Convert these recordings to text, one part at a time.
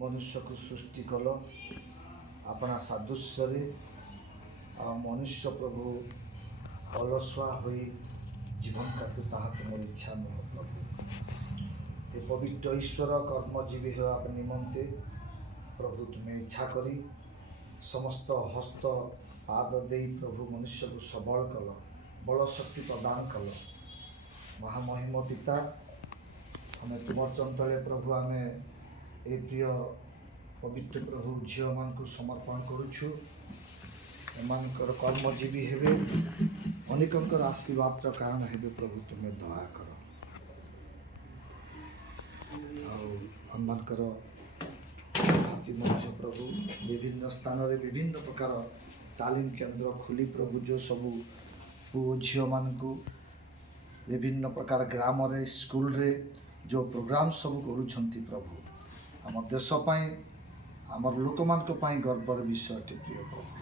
मनुष्य को सृष्टि कल अपना सादृश्य आ मनुष्य प्रभु अलसुआ हो जीवन काटू ताहा तुम इच्छा नुह प्रभु ये पवित्र ईश्वर कर्मजीवी होगा निमंते प्रभु तुम्हें इच्छा करी समस्त हस्त पाद दे प्रभु मनुष्य को सबल कल बल शक्ति प्रदान कल महामहिम पिता आम तुम चंतले प्रभु आम ए प्रिय पवित्र प्रभु झील मान को समर्पण करुछु एमानकर कर्मजीवी हेबे अनेकंकर आशीर्वाद कारण हेबे प्रभु तुम्हें दया कर आमकर प्रभु विभिन्न स्थान रे विभिन्न प्रकार तालीम केंद्र खुली प्रभु जो सबू पुओ झील मान को विभिन्न प्रकार ग्राम रे स्कूल रे जो प्रोग्राम सब करुछंती प्रभु आम देश आमर लोक मान गर्वर विषय प्रिय प्रभु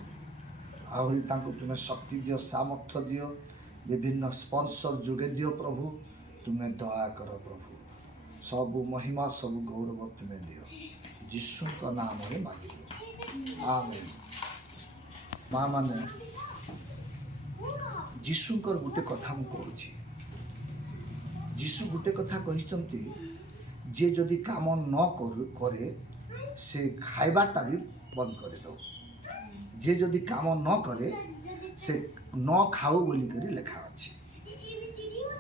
आहरी तुम्हें शक्ति दियो सामर्थ्य दियो विभिन्न स्पॉन्सर जोगे दियो प्रभु तुम्हें दया कर प्रभु सब महिमा सब गौरव तुम्हें दियो यीशु का नाम रे मांगिलो आमेन। माँ माने यीशुकर गुटे कथा मु कहूची यीशु गुटे कथा कहिसंती जे जदि काम न करे से खाइबाटा भी बंद कर दो जे जदि काम न करे से न खाऊ बोली करी लेखा अच्छी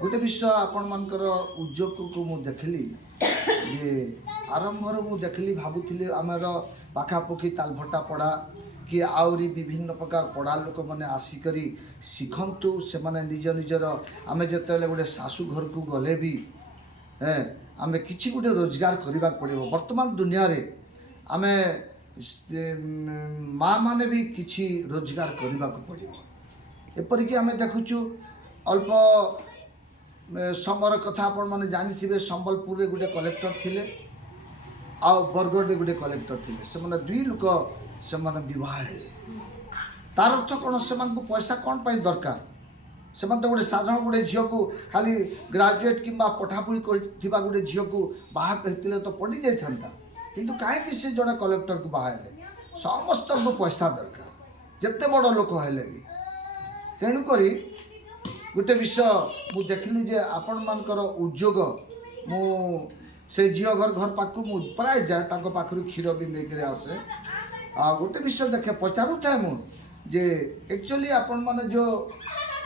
गोटे विषय आपण मानकर उद्योग को मु देखली जे आरंभ मु देखली भाबुथिली आमर पाखापाखि तालभटा पड़ा कि आउरी विभिन्न प्रकार पढ़ा लोक मैंने आसिकरी शिखंतु से माने निज निजर आम जिते गोटे शाशु घर को गले भी आम कि गोटे रोजगार करने पड़ो वर्तमान दुनिया रे आम माँ माने भी किछि रोजगार करने को पड़ो एपरिक आम देखुचु अल्प समर कथा आपण मैंने जानी संबलपुर रे गोटे कलेक्टर थिले आ बरगढ़ गोटे कलेक्टर थिले से माने दुई लोक से माने विवाह तार अर्थ कौन से पैसा कौन पाई दरकार से तो गोटे साधारण गोटे झील को खाली ग्रेजुएट कि पठापढ़ी कर गोटे झील को बाहा करते तो पड़ी जाता किंतु कहीं से जड़े कलेक्टर को बाहर समस्त को पैसा दरकार जिते बड़ लोक हेले भी तेणुक गोटे विषय मु देखली जे आपण मानकर उद्योग मु से झील घर पाक मु प्राय जाए पाखु क्षीर भी लेकर आसे गोटे विषय देखे पचारू था मुझे एक्चुअली आपण माने जो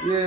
ये